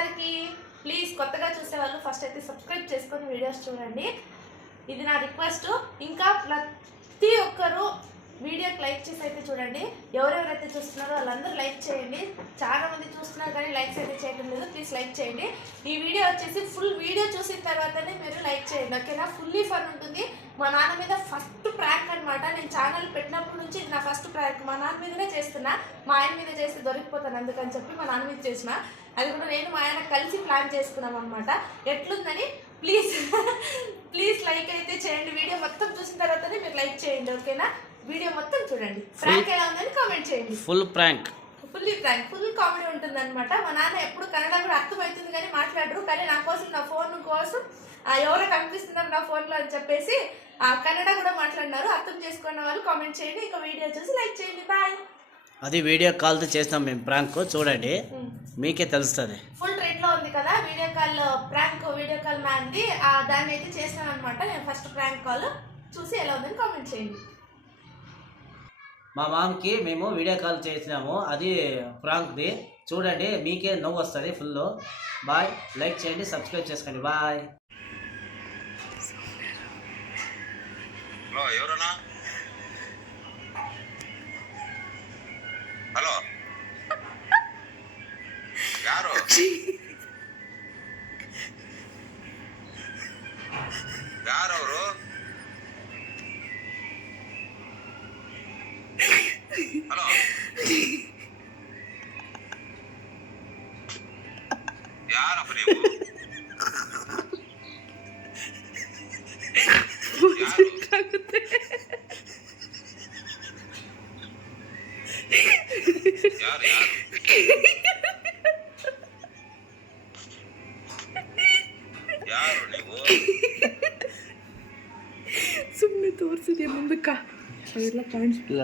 అందరికీ ప్లీజ్ కొత్తగా చూసే వాళ్ళు ఫస్ట్ అయితే సబ్స్క్రైబ్ చేసుకొని వీడియోస్ చూడండి. ఇది నా రిక్వెస్ట్. ఇంకా ప్రతి ఒక్కరు వీడియోకి లైక్ చేసి అయితే చూడండి. ఎవరెవరైతే చూస్తున్నారో వాళ్ళందరూ లైక్ చేయండి. చాలా మంది చూస్తున్నారు కానీ లైక్స్ అయితే చేయడం లేదు. ప్లీజ్ లైక్ చేయండి. ఈ వీడియో వచ్చేసి ఫుల్ వీడియో చూసిన తర్వాతనే మీరు లైక్ చేయండి, ఓకేనా? ఫుల్లీ ఫన్ ఉంటుంది. మా నాన్న మీద ఫస్ట్ ప్రాంక్ అనమాట. నేను ఛానల్ పెట్టినప్పటి నుంచి ఇది నా ఫస్ట్ ప్రాంక్. మా నాన్న మీదనే చేస్తున్నా. మా ఆయన మీద చేసి దొరికిపోతాను అందుకని చెప్పి మా నాన్న మీద చేసిన. అది కూడా నేను మా ఆయన కలిసి ప్లాన్ చేసుకున్నాం అనమాట. ఎట్లుందని ప్లీజ్ ప్లీజ్ లైక్ అయితే చేయండి. వీడియో మొత్తం చూసిన తర్వాతనే మీరు లైక్ చేయండి, ఓకేనా? వీడియో మొత్తం చూడండి. ప్రాంక్ ఎలా ఉందని కామెంట్ చేయండి. Full prank, fully prank, full comedy ఉంటుంది అనమాట. మా నాన్న ఎప్పుడు కన్నడ కూడా అర్థమవుతుంది కానీ మాట్లాడరు. కానీ నా కోసం, నా ఫోన్ కోసం ఎవరో కనిపిస్తున్నారు నా ఫోన్లో అని చెప్పేసి కన్నడ కూడా మాట్లాడినారు. అర్థం చేసుకున్న వాళ్ళు కామెంట్ చేయండి. ఇంకా వీడియో చూసి లైక్ చేయండి. బాయ్. అది వీడియో కాల్తో చేస్తాం మేము ప్రాంక్, చూడండి మీకే తెలుస్తుంది. ఫుల్ ట్రెండ్ లో ఉంది కదా video call prank. Video call మ్యాన్ది దాన్ని అయితే చేస్తాను అనమాట. నేను ఫస్ట్ ప్రాంక్ కాల్ చూసి ఎలా ఉందని కామెంట్ చేయండి. మా మామకి మేము వీడియో కాల్ చేసినాము, అది ప్రాంక్ది. చూడండి మీకే నవ్వు వస్తుంది ఫుల్. బాయ్. లైక్ చేయండి, సబ్స్క్రైబ్ చేసుకోండి. బాయ్. హలో, ఎవరన్నా? హలో, యారు? యారెవరు? హలో, యారప్ప నీవు? ಯಾರು ಯಾರು ನೀವು? ಸುಮ್ಮನೆ ತೋರಿಸಿದೆ ಮುಂದಕ್ಕ ಅವೆಲ್ಲ ಕಾಣಿಸ್ತಿಲ್ಲ.